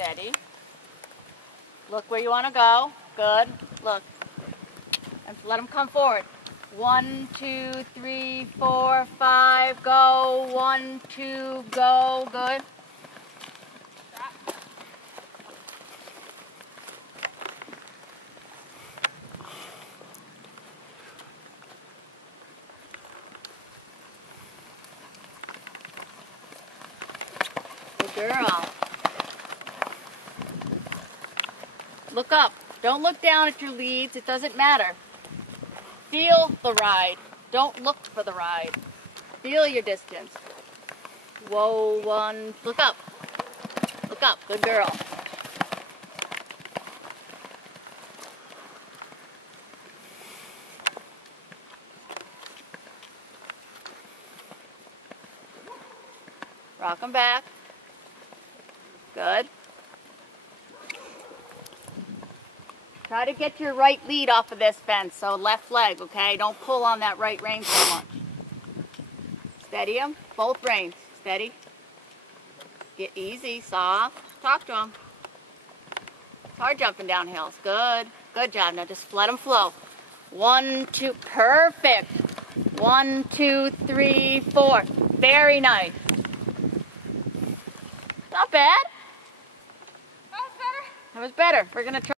Steady. Look where you want to go. Good. Look. And let them come forward. 1, 2, 3, 4, 5. Go. 1, 2. Go. Good. Good girl. Look up. Don't look down at your leads. It doesn't matter. Feel the ride. Don't look for the ride. Feel your distance. Whoa, 1. Look up. Look up. Good girl. Rock them back. Good. Try to get your right lead off of this fence, so left leg, okay? Don't pull on that right rein so much. Steady them, both reins. Steady. Get easy, soft. Talk to them. Hard jumping down hills. Good. Good job. Now just let them flow. 1, 2. Perfect. 1, 2, 3, 4. Very nice. Not bad. That was better. That was better. We're going to try.